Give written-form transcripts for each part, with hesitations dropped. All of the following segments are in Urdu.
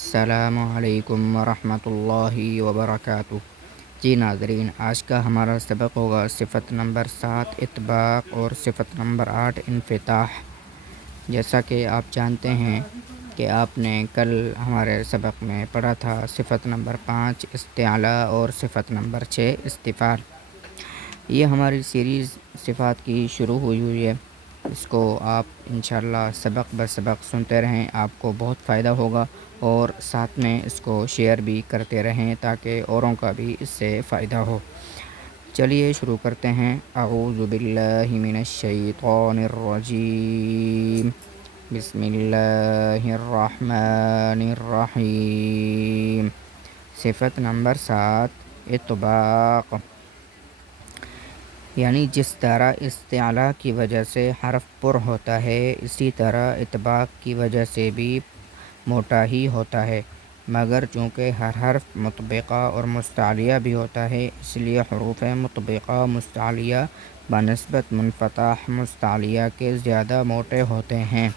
السلام علیکم ورحمۃ اللہ وبرکاتہ۔ جی ناظرین، آج کا ہمارا سبق ہوگا صفت نمبر 7 اطباق اور صفت نمبر 8 انفتاح۔ جیسا کہ آپ جانتے ہیں کہ آپ نے کل ہمارے سبق میں پڑھا تھا صفت نمبر 5 استعلاء اور صفت نمبر 6 استفعال۔ یہ ہماری سیریز صفات کی شروع ہوئی ہے، اس کو آپ انشاءاللہ سبق بہ سبق سنتے رہیں، آپ کو بہت فائدہ ہوگا، اور ساتھ میں اس کو شیئر بھی کرتے رہیں تاکہ اوروں کا بھی اس سے فائدہ ہو۔ چلیے شروع کرتے ہیں۔ اعوذ باللہ من الشیطان الرجیم، بسم اللہ الرحمن الرحیم۔ صفت نمبر 7 اطباق، یعنی جس طرح استعلاء کی وجہ سے حرف پر ہوتا ہے اسی طرح اطباق کی وجہ سے بھی موٹا ہی ہوتا ہے، مگر چونکہ ہر حرف مطبقہ اور مستعلیہ بھی ہوتا ہے، اس لیے حروف مطبقہ مستعلیہ بنسبت منفتح مستعلیہ کے زیادہ موٹے ہوتے ہیں۔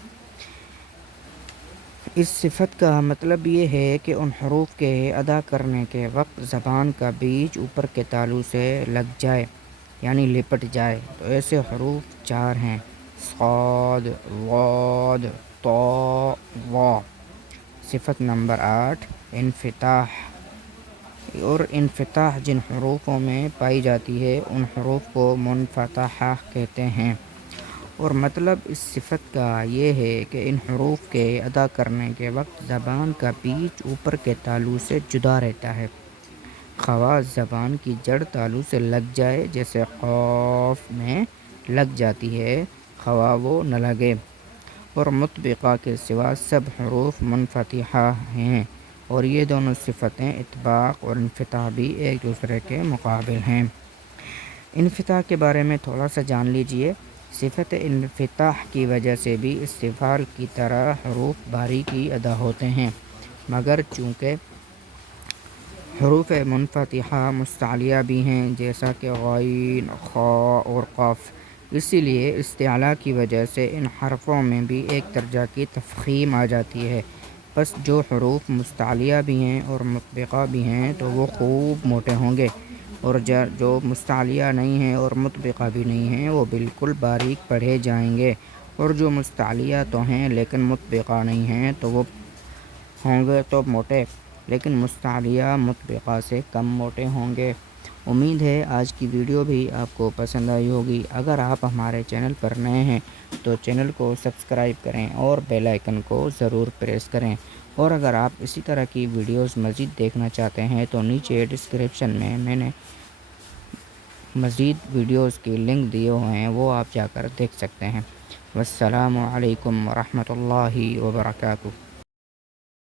اس صفت کا مطلب یہ ہے کہ ان حروف کے ادا کرنے کے وقت زبان کا بیچ اوپر کے تالو سے لگ جائے، یعنی لپٹ جائے۔ تو ایسے حروف 4 ہیں: صاد، ضاد، طاء، ظاء۔ صفت نمبر 8 انفتاح، اور انفتاح جن حروفوں میں پائی جاتی ہے ان حروف کو منفتحہ کہتے ہیں، اور مطلب اس صفت کا یہ ہے کہ ان حروف کے ادا کرنے کے وقت زبان کا بیچ اوپر کے تالو سے جدا رہتا ہے، خواہ زبان کی جڑ تالو سے لگ جائے جیسے قاف میں لگ جاتی ہے، خواہ وہ نہ لگے۔ اور مطبقہ کے سوا سب حروف منفتحہ ہیں، اور یہ دونوں صفتیں اطباق اور انفتاح بھی ایک دوسرے کے مقابل ہیں۔ انفتاح کے بارے میں تھوڑا سا جان لیجئے۔ صفت انفتاح کی وجہ سے بھی استفعال کی طرح حروف باریکی ادا ہوتے ہیں، مگر چونکہ حروف منفتحہ مستعلیہ بھی ہیں جیسا کہ غین، خاء اور قاف، اسی لیے استعلاء کی وجہ سے ان حرفوں میں بھی ایک درجہ کی تفخیم آ جاتی ہے۔ پس جو حروف مستعلیہ بھی ہیں اور مطبقہ بھی ہیں تو وہ خوب موٹے ہوں گے، اور جو مستعلیہ نہیں ہیں اور مطبقہ بھی نہیں ہیں وہ بالکل باریک پڑھے جائیں گے، اور جو مستعلیہ تو ہیں لیکن مطبقہ نہیں ہیں تو وہ ہوں گے تو موٹے، لیکن مستعلیہ مطبقہ سے کم موٹے ہوں گے۔ امید ہے آج کی ویڈیو بھی آپ کو پسند آئی ہوگی۔ اگر آپ ہمارے چینل پر نئے ہیں تو چینل کو سبسکرائب کریں اور بیل آئیکن کو ضرور پریس کریں، اور اگر آپ اسی طرح کی ویڈیوز مزید دیکھنا چاہتے ہیں تو نیچے ڈسکرپشن میں نے مزید ویڈیوز کی لنک دیے ہوئے ہیں، وہ آپ جا کر دیکھ سکتے ہیں۔ والسلام علیکم ورحمۃ اللہ وبرکاتہ۔